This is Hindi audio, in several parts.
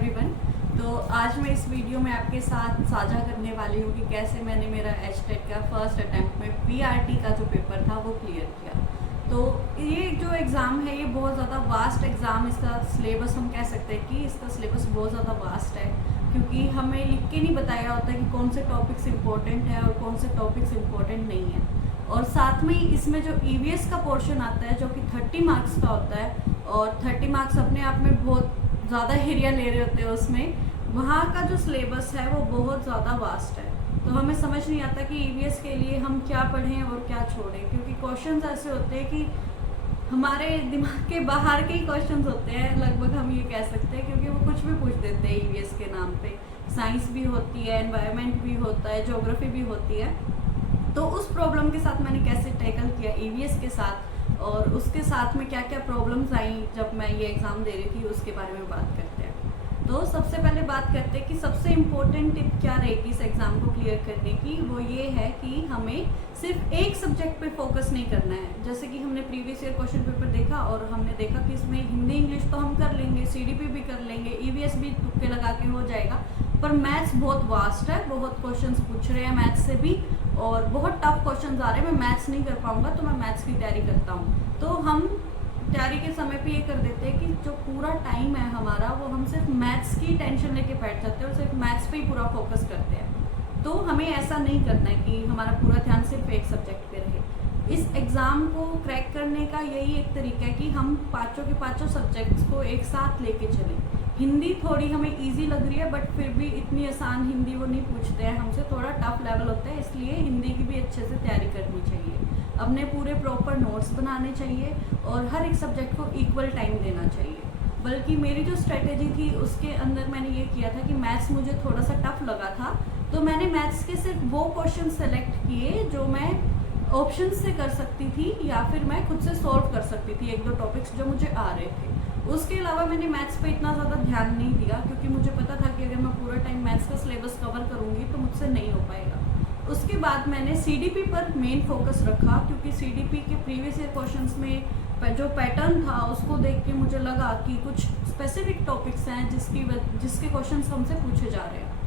एवरीवन। तो आज मैं इस वीडियो में आपके साथ साझा करने वाली हूँ कि कैसे मैंने मेरा एचटेट का फर्स्ट अटैम्प्ट में पीआरटी का जो पेपर था वो क्लियर किया। तो ये जो एग्ज़ाम है ये बहुत ज़्यादा वास्ट एग्ज़ाम, इसका सिलेबस हम कह सकते हैं कि इसका सिलेबस बहुत ज़्यादा वास्ट है, क्योंकि हमें लिख के नहीं बताया होता कि कौन से टॉपिक्स इम्पोर्टेंट है और कौन से टॉपिक्स इम्पोर्टेंट नहीं है। और साथ में ही इसमें जो ईवीएस का पोर्शन आता है जो कि 30 मार्क्स का होता है, और 30 मार्क्स अपने आप में बहुत ज़्यादा एरिया ले रहे होते हैं उसमें, वहाँ का जो सिलेबस है वो बहुत ज़्यादा वास्ट है। तो हमें समझ नहीं आता कि ईवीएस के लिए हम क्या पढ़ें और क्या छोड़ें, क्योंकि क्वेश्चंस ऐसे होते हैं कि हमारे दिमाग के बाहर के ही क्वेश्चंस होते हैं लगभग, हम ये कह सकते हैं, क्योंकि वो कुछ भी पूछ देते हैं ईवीएस के नाम पे। साइंस भी होती है, एनवायरनमेंट भी होता है, ज्योग्राफी भी होती है। तो उस प्रॉब्लम के साथ मैंने कैसे टैकल किया ईवीएस के साथ, और उसके साथ में क्या क्या प्रॉब्लम्स आई जब मैं ये एग्ज़ाम दे रही थी, उसके बारे में बात करते हैं। तो सबसे पहले बात करते हैं कि सबसे इम्पोर्टेंट टिप क्या रहेगी इस एग्ज़ाम को क्लियर करने की। वो ये है कि हमें सिर्फ एक सब्जेक्ट पे फोकस नहीं करना है। जैसे कि हमने प्रीवियस ईयर क्वेश्चन पेपर देखा और हमने देखा कि इसमें हिंदी इंग्लिश तो हम कर लेंगे, सीडीपी भी कर लेंगे, ईवीएस भी तुक्के लगा के हो जाएगा, पर मैथ्स बहुत वास्ट है, बहुत क्वेश्चंस पूछ रहे हैं मैथ्स से भी, और बहुत टफ क्वेश्चंस आ रहे हैं। मैं मैथ्स नहीं कर पाऊंगा तो मैं मैथ्स की तैयारी करता हूँ। तो हम तैयारी के समय पे ये कर देते हैं कि जो पूरा टाइम है हमारा वो हम सिर्फ मैथ्स की टेंशन लेके बैठ जाते हैं और सिर्फ मैथ्स पे ही पूरा फोकस करते हैं। तो हमें ऐसा नहीं करना है कि हमारा पूरा ध्यान सिर्फ एक सब्जेक्ट पे रहे। इस एग्ज़ाम को क्रैक करने का यही एक तरीका है कि हम पाँचों के पाँचों सब्जेक्ट्स को एक साथ लेके चलें। हिंदी थोड़ी हमें इजी लग रही है, बट फिर भी इतनी आसान हिंदी वो नहीं पूछते हैं हमसे, थोड़ा टफ लेवल होता है, इसलिए हिंदी की भी अच्छे से तैयारी करनी चाहिए। अपने पूरे प्रॉपर नोट्स बनाने चाहिए और हर एक सब्जेक्ट को इक्वल टाइम देना चाहिए। बल्कि मेरी जो स्ट्रेटेजी थी उसके अंदर मैंने ये किया था कि मैथ्स मुझे थोड़ा सा टफ लगा था, तो मैंने मैथ्स के सिर्फ वो क्वेश्चन सेलेक्ट किए जो मैं ऑप्शन से कर सकती थी या फिर मैं खुद से सॉल्व कर सकती थी, एक दो टॉपिक्स जो मुझे आ रहे थे। उसके अलावा मैंने मैथ्स पे इतना ज़्यादा ध्यान नहीं दिया, क्योंकि मुझे पता था कि अगर मैं पूरा टाइम मैथ्स का सिलेबस कवर करूँगी तो मुझसे नहीं हो पाएगा। उसके बाद मैंने सीडीपी पर मेन फोकस रखा, क्योंकि सीडीपी के प्रीवियस ईयर क्वेश्चंस में जो पैटर्न था उसको देख के मुझे लगा कि कुछ स्पेसिफिक टॉपिक्स हैं जिसके क्वेश्चंस हमसे पूछे जा रहे हैं।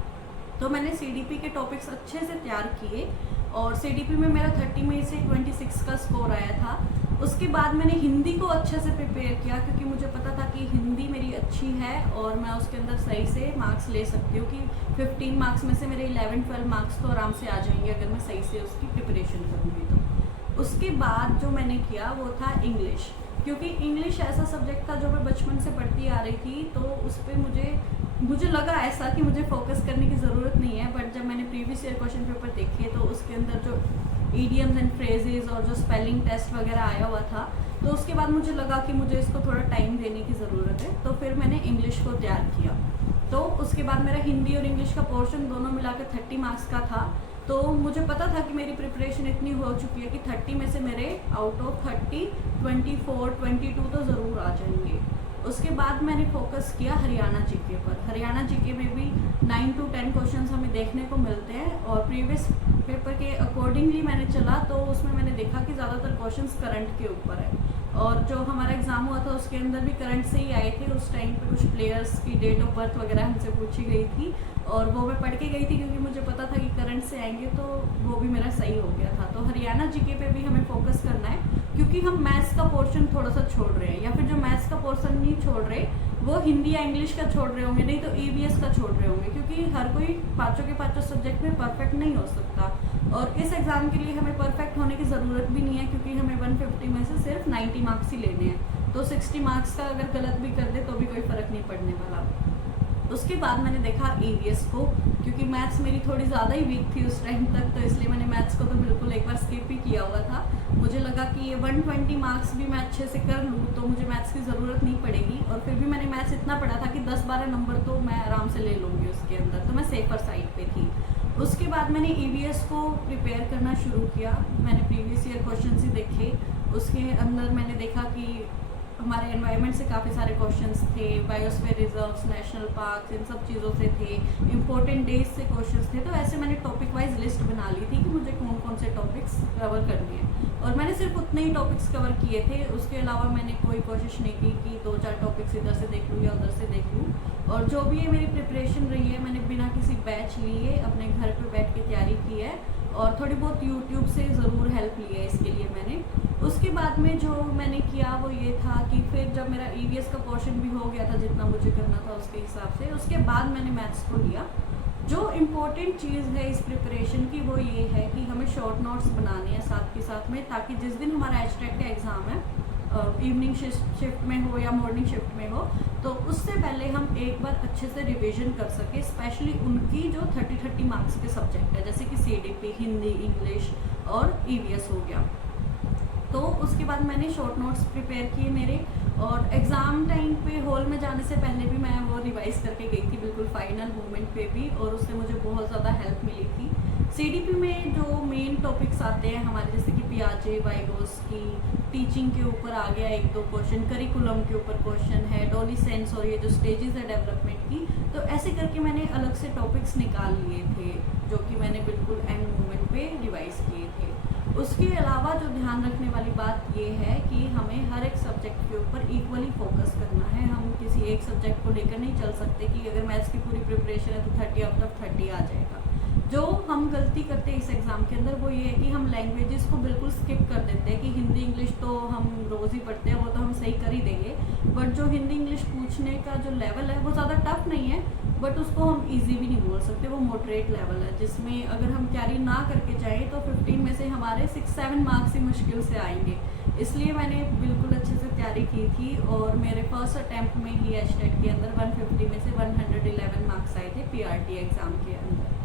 तो मैंने सीडीपी के टॉपिक्स अच्छे से तैयार किए और सीडीपी में मेरा 30 में से 26 का स्कोर आया था। उसके बाद मैंने हिंदी को अच्छे से प्रिपेयर किया, क्योंकि मुझे पता था कि हिंदी मेरी अच्छी है और मैं उसके अंदर सही से मार्क्स ले सकती हूँ, कि 15 मार्क्स में से मेरे 11-12 मार्क्स तो आराम से आ जाएंगे अगर मैं सही से उसकी प्रिपरेशन करूँगी तो। उसके बाद जो मैंने किया वो था इंग्लिश, क्योंकि इंग्लिश ऐसा सब्जेक्ट था जो मैं बचपन से पढ़ती आ रही थी, तो उस पर मुझे लगा ऐसा कि मुझे फोकस करने की ज़रूरत नहीं है। बट जब मैंने प्रीवियस ईयर क्वेश्चन पेपर देखे तो उसके अंदर जो ईडियम्स एंड फ्रेजेस और जो स्पेलिंग टेस्ट वगैरह आया हुआ था, तो उसके बाद मुझे लगा कि मुझे इसको थोड़ा टाइम देने की ज़रूरत है, तो फिर मैंने इंग्लिश को तैयार किया। तो उसके बाद मेरा हिंदी और इंग्लिश का पोर्शन दोनों मिलाकर 30 मार्क्स का था। तो मुझे पता था कि मेरी प्रिपरेशन इतनी हो चुकी है कि 30 में से मेरे आउट ऑफ 30 24 22 तो ज़रूर आ जाएंगे। उसके बाद मैंने फोकस किया हरियाणा जीके पर। हरियाणा जीके में भी 9 to 10 क्वेश्चंस हमें देखने को मिलते हैं, और प्रीवियस पेपर के अकॉर्डिंगली मैंने चला तो उसमें मैंने देखा कि ज़्यादातर क्वेश्चंस करंट के ऊपर है, और जो हमारा एग्ज़ाम हुआ था उसके अंदर भी करंट से ही आए थे। उस टाइम पे कुछ प्लेयर्स की डेट ऑफ बर्थ वगैरह हमसे पूछी गई थी, और वो मैं पढ़ के गई थी क्योंकि मुझे पता था कि करंट से आएंगे, तो वो भी मेरा सही हो गया था। तो हरियाणा जीके पे भी हमें फोकस करना है, क्योंकि हम मैथ्स का पोर्शन थोड़ा सा छोड़ रहे हैं, या फिर जो मैथ्स का पोर्शन नहीं छोड़ रहे वो हिंदी या इंग्लिश का छोड़ रहे होंगे, नहीं तो ईवीएस का छोड़ रहे होंगे, क्योंकि हर कोई पाँचों के पाँचों सब्जेक्ट में परफेक्ट नहीं हो सकता। और इस एग्ज़ाम के लिए हमें परफेक्ट होने की ज़रूरत भी नहीं है, क्योंकि हमें 150 में से सिर्फ 90 मार्क्स ही लेने हैं। तो 60 मार्क्स का अगर गलत भी कर दे तो भी कोई फ़र्क नहीं पड़ने वाला। उसके बाद मैंने देखा ईवीएस को, क्योंकि मैथ्स मेरी थोड़ी ज़्यादा ही वीक थी उस टाइम तक, तो इसलिए मैंने मैथ्स को तो बिल्कुल एक बार स्किप ही किया हुआ था। मुझे लगा कि ये 120 मार्क्स भी मैं अच्छे से कर लूँ तो मुझे मैथ्स की ज़रूरत नहीं पड़ेगी, और फिर भी मैंने मैथ्स इतना पढ़ा था कि 10-12 नंबर तो मैं आराम से ले लूँगी उसके अंदर, तो मैं सेफर साइड पे थी। उसके बाद मैंने ईवीएस को प्रिपेयर करना शुरू किया। मैंने प्रीवियस ईयर क्वेश्चन ही देखे, उसके अंदर मैंने देखा कि हमारे एनवायरनमेंट से काफ़ी सारे क्वेश्चंस थे, बायोस्फीयर रिजर्व्स, नेशनल पार्क्स, इन सब चीज़ों से थे, इंपॉर्टेंट डेज से क्वेश्चंस थे। तो ऐसे मैंने टॉपिक वाइज लिस्ट बना ली थी कि मुझे कौन कौन से टॉपिक्स कवर करने हैं, और मैंने सिर्फ उतने ही टॉपिक्स कवर किए थे। उसके अलावा मैंने कोई कोशिश नहीं की कि 2-4 टॉपिक्स इधर से देख लूँ या उधर से देख लूँ। और जो भी ये मेरी प्रिपरेशन रही है, मैंने बिना किसी बैच लिए अपने घर पे बैठ के तैयारी की है, और थोड़ी बहुत यूट्यूब से ज़रूर हेल्प ली है इसके लिए मैंने। उसके बाद में जो मैंने किया वो ये था कि फिर जब मेरा EVS का पोर्शन भी हो गया था जितना मुझे करना था उसके हिसाब से, उसके बाद मैंने मैथ्स को लिया। जो इम्पोर्टेंट चीज़ है इस प्रिपरेशन की वो ये है कि हमें शॉर्ट नोट्स बनाने हैं साथ के साथ में, ताकि जिस दिन हमारा एचटेट का एग्ज़ाम है, इवनिंग शिफ्ट में हो या मॉर्निंग शिफ्ट में हो, तो उससे पहले हम एक बार अच्छे से रिवीजन कर सके, स्पेशली उनकी जो 30 मार्क्स के सब्जेक्ट है, जैसे कि CDP, हिंदी, इंग्लिश और EVS हो गया। तो उसके बाद मैंने शॉर्ट नोट्स प्रिपेयर किए मेरे, और एग्ज़ाम टाइम पे हॉल में जाने से पहले भी मैं वो रिवाइज़ करके गई थी बिल्कुल फाइनल मोमेंट पे भी, और उससे मुझे बहुत ज़्यादा हेल्प मिली थी। CDP में जो मेन टॉपिक्स आते हैं हमारे, जैसे कि पियाजे, वाइगोस्की, टीचिंग के ऊपर आ गया 1-2 क्वेश्चन, करिकुलम के ऊपर क्वेश्चन है, एडोलेसेंस और ये जो स्टेजेस है डेवलपमेंट की, तो ऐसे करके मैंने अलग से टॉपिक्स निकाल लिए थे जो कि मैंने बिल्कुल एंड मोमेंट पे रिवाइज़ किए थे। उसके अलावा जो ध्यान रखने वाली बात ये है कि हमें हर एक सब्जेक्ट के ऊपर इक्वली फोकस करना है। हम किसी एक सब्जेक्ट को लेकर नहीं चल सकते कि अगर मैथ्स की पूरी प्रिपरेशन है तो 30 आउट ऑफ 30 आ जाएगा। जो हम गलती करते हैं इस एग्ज़ाम के अंदर वो ये है कि हम लैंग्वेजेस को बिल्कुल स्किप कर देते हैं कि हिंदी इंग्लिश तो हम रोज़ ही पढ़ते हैं, वो तो हम सही कर ही देंगे, बट जो हिंदी इंग्लिश पूछने का जो लेवल है वो ज़्यादा टफ नहीं है, बट उसको हम इजी भी नहीं बोल सकते, वो मॉडरेट लेवल है, जिसमें अगर हम कैरी ना करके जाएँ तो 15 में से हमारे 6-7 मार्क्स ही मुश्किल से आएंगे। इसलिए मैंने बिल्कुल अच्छे से तैयारी की थी, और मेरे फर्स्ट अटैम्प्ट में ही एचटेट के अंदर 150 में से 111 मार्क्स आए थे PRT एग्ज़ाम के अंदर।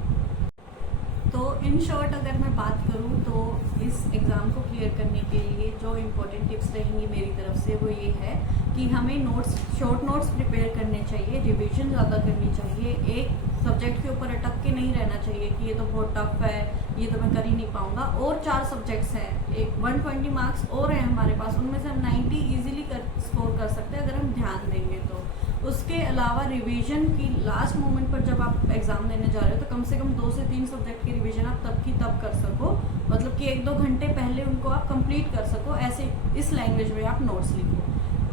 तो इन शॉर्ट अगर मैं बात करूँ तो इस एग्ज़ाम को क्लियर करने के लिए जो इम्पोर्टेंट टिप्स रहेंगी मेरी तरफ से वो ये है कि हमें शॉर्ट नोट्स प्रिपेयर करने चाहिए, रिवीजन ज़्यादा करनी चाहिए, एक सब्जेक्ट के ऊपर अटक के नहीं रहना चाहिए कि ये तो बहुत टफ है, ये तो मैं कर ही नहीं पाऊँगा। और 4 सब्जेक्ट्स हैं, 120 मार्क्स और हैं हमारे पास, उनमें से हम 90 ईजिली स्कोर कर सकते हैं अगर हम ध्यान देंगे तो। उसके अलावा रिवीजन की लास्ट मोमेंट पर जब आप एग्ज़ाम देने जा रहे हो तो कम से कम 2 से 3 सब्जेक्ट की रिवीजन आप तब की तब कर सको, मतलब कि 1-2 घंटे पहले उनको आप कंप्लीट कर सको, ऐसे इस लैंग्वेज में आप नोट्स लिखो।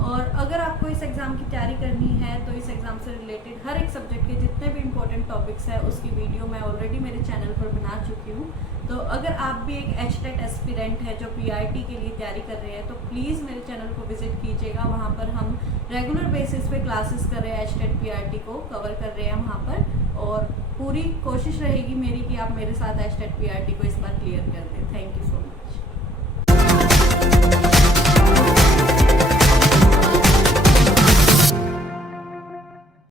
और अगर आपको इस एग्ज़ाम की तैयारी करनी है तो इस एग्ज़ाम से रिलेटेड हर एक सब्जेक्ट के जितने भी इंपॉर्टेंट टॉपिक्स हैं उसकी वीडियो मैं ऑलरेडी मेरे चैनल पर बना चुकी हूँ। तो अगर आप भी एक एचटेट एस्पिरेंट है जो PRT के लिए तैयारी कर रहे हैं तो प्लीज़ मेरे चैनल को विजिट कीजिएगा। वहाँ पर हम रेगुलर बेसिस पे क्लासेस कर रहे हैं, एचटेट PRT को कवर कर रहे हैं वहाँ पर, और पूरी कोशिश रहेगी मेरी कि आप मेरे साथ एचटेट PRT को इस बार क्लियर कर दें। Thank you so much.